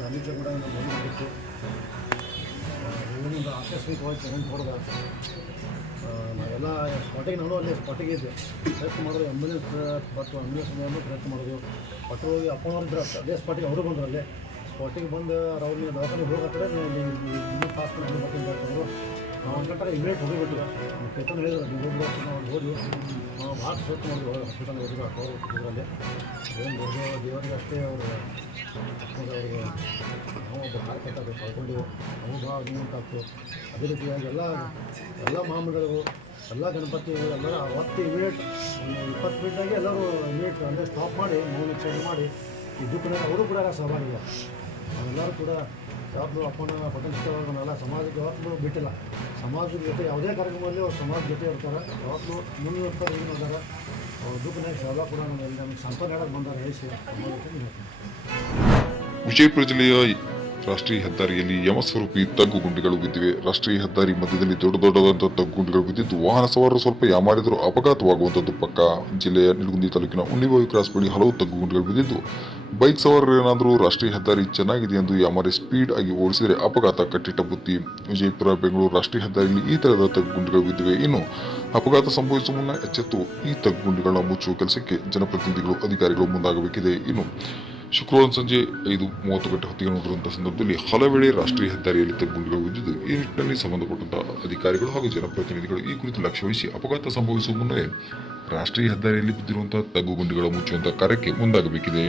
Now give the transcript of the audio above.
ಗಾಂಧೀಜಿ ಕೂಡ ನಮ್ಮ ಬಂದಿತ್ತು. ಇವನಿಂದ ಆಕಸ್ಮಿಕವಾಗಿ ಕರೆಂಟ್ ಹೊಡೆದ ನಾವೆಲ್ಲ ಸ್ಪಾಟಿಗೆ ನಾನು ಅಲ್ಲೇ ಸ್ಪಾಟಿಗೆ ಇದ್ದೆ. ಪ್ರಯತ್ನ ಮಾಡೋದು ಆಂಬುಲೆನ್ಸ್ ಸಮಯವನ್ನು ಪ್ರಯತ್ನ ಮಾಡೋದು. ಪಟ್ಟು ಹೋಗಿ ಅಪ್ಪನವ್ರು ಇದ್ರೆ ಅದೇ ಸ್ಪಾಟಿಗೆ ಅವರು ಬಂದರು. ಅಲ್ಲೇ ಸ್ಪಾಟಿಗೆ ಬಂದು ಅವ್ರನ್ನ ದವಾಖಾನೆಗೆ ಹೋಗತ್ತಾರೆ ಇನ್ನೂ ಪಾಸ್ ಮಾಡಿ ಬರ್ತೀನಿ ಅಂತಂದರು. ನಾವು ಅಂದ್ಕೊಂಡ್ರೆ ಇಮಿಡಿಯೇಟ್ ಹೋಗಿಬಿಟ್ಟು ಚೇತನ್ ಹೇಳಿದ್ರು ನೀವು ಹೋಗ್ಬೇಕು. ನಾವು ಹೋದ್ವಿ. ನಾವು ಭಾಳ ಪ್ರಯತ್ನ ಮಾಡಿದ್ವಿ. ಹಾಸ್ಪಿಟಲ್ ಹೋಗಿದ್ರು ಅಕ್ಕವರು ಇದರಲ್ಲಿ ಏನು ದೊಡ್ಡ ದೇವರಿಗೆ ಅಷ್ಟೇ ಅವರು ಅವ್ರಿಗೆ ನಾವು ಒಬ್ಬ ಕಾರ್ಯಕರ್ತರು ಕಳ್ಕೊಂಡಿವು. ನಾವು ಭಾಳ ಅನುಮಂತಾಗ್ತು. ಅದೇ ರೀತಿಯಾಗಿ ಎಲ್ಲ ಮಹಾಮಂಡಳಿಗಳು ಎಲ್ಲ ಗಣಪತಿ ಎಲ್ಲರೂ ಅವತ್ತು ಇಮಿಡಿಯೇಟ್ 20 ಮಿನಿಟ್ನಾಗೆ ಎಲ್ಲರೂ ಇಮಿಡಿಯೇಟ್ ಅಂದರೆ ಸ್ಟಾಪ್ ಮಾಡಿ ಮೌನ ಚೇಂಜ್ ಮಾಡಿ ಇದು ಕೂಡ ಅವರು ಕೂಡ ಸಹಭಾಗಿಲ್ಲ. ನಾವೆಲ್ಲರೂ ಕೂಡ ಯಾವಾಗಲೂ ಅಪ್ಪನ ಪ್ರತಿಷ್ಠೆಲ್ಲ ಸಮಾಜಕ್ಕೆ ಯಾವಾಗಲೂ ಬಿಟ್ಟಿಲ್ಲ. ಸಮಾಜದ ಜೊತೆ ಯಾವುದೇ ಕಾರ್ಯಕ್ರಮದಲ್ಲಿ ಅವ್ರು ಸಮಾಜದ ಜೊತೆ ಇರ್ತಾರೆ. ಯಾವಾಗಲೂ ಮುಂದಿರ್ತಾರೆ. ಏನು ಅದಾರ ಅವ್ರ ದುಃಖನಾಗ ಎಲ್ಲ ಕೂಡ ನಮಗೆ ಸಂತಾನ ಹೇಳಕ್ಕೆ ಬಂದಾರೆ ಹೇಳಿಸಿ ವಿಜಯಪುರ ಜಿಲ್ಲೆಯ ರಾಷ್ಟ್ರೀಯ ಹೆದ್ದಾರಿಯಲ್ಲಿ ಯಮಸ್ವರೂಪಿ ತಗ್ಗು ಗುಂಡಿಗಳು ಬಿದ್ದಿವೆ. ರಾಷ್ಟ್ರೀಯ ಹೆದ್ದಾರಿ ಮಧ್ಯದಲ್ಲಿ ದೊಡ್ಡದಾದಂತಹ ತಗ್ಗು ಗುಂಡಿಗಳು ಬಿದ್ದಿದ್ದು ವಾಹನ ಸವಾರರು ಸ್ವಲ್ಪ ಯಾಮಾರಿದರೂ ಅಪಘಾತವಾಗುವಂಥದ್ದು ಪಕ್ಕ. ಜಿಲ್ಲೆಯ ನಿಡಗುಂದಿ ತಾಲೂಕಿನ ಉಣ್ಣಿಬಾವಿ ಕ್ರಾಸ್ ಬಳಿ ಹಲವು ತಗ್ಗು ಗುಂಡಿಗಳು ಬಿದ್ದಿದ್ದು ಬೈಕ್ ಸವಾರರು ಏನಾದರೂ ರಾಷ್ಟ್ರೀಯ ಹೆದ್ದಾರಿ ಚೆನ್ನಾಗಿದೆ ಎಂದು ಯಾಮಾರಿ ಸ್ಪೀಡ್ ಆಗಿ ಓಡಿಸಿದರೆ ಅಪಘಾತ ಕಟ್ಟಿಟ್ಟ ಬುತ್ತಿ. ವಿಜಯಪುರ ಬೆಂಗಳೂರು ರಾಷ್ಟ್ರೀಯ ಹೆದ್ದಾರಿಯಲ್ಲಿ ಈ ತರಹದ ತಗ್ಗು ಗುಂಡಿಗಳು ಬಿದ್ದಿವೆ. ಇನ್ನು ಅಪಘಾತ ಸಂಭವಿಸುವ ಮುನ್ನ ಎಚ್ಚೆತ್ತು ಈ ತಗ್ಗು ಗುಂಡಿಗಳನ್ನ ಮುಚ್ಚುವ ಕೆಲಸಕ್ಕೆ ಜನಪ್ರತಿನಿಧಿಗಳು ಅಧಿಕಾರಿಗಳು ಮುಂದಾಗಬೇಕಿದೆ. ಇನ್ನು ಶುಕ್ರವಾರ ಸಂಜೆ 5:30 ಗಂಟೆ ಹೊತ್ತಿಗೆ ನೋಡಿರುವಂತಹ ಸಂದರ್ಭದಲ್ಲಿ ಹಲವೆಡೆ ರಾಷ್ಟ್ರೀಯ ಹೆದ್ದಾರಿಯಲ್ಲಿ ತಗ್ಗುಂಡಿಗಳು ಬಿದ್ದಿದ್ದು ಈ ನಿಟ್ಟಿನಲ್ಲಿ ಸಂಬಂಧಪಟ್ಟಂತಹ ಅಧಿಕಾರಿಗಳು ಹಾಗೂ ಜನಪ್ರತಿನಿಧಿಗಳು ಈ ಕುರಿತು ಲಕ್ಷ್ಯ ವಹಿಸಿ ಅಪಘಾತ ಸಂಭವಿಸುವ ಮುನ್ನವೇ ರಾಷ್ಟ್ರೀಯ ಹೆದ್ದಾರಿಯಲ್ಲಿ ಬಿದ್ದಿರುವಂತಹ ತಗ್ಗುಗುಂಡಿಗಳು ಮುಚ್ಚುವಂತಹ ಕಾರ್ಯಕ್ಕೆ ಮುಂದಾಗಬೇಕಿದೆ.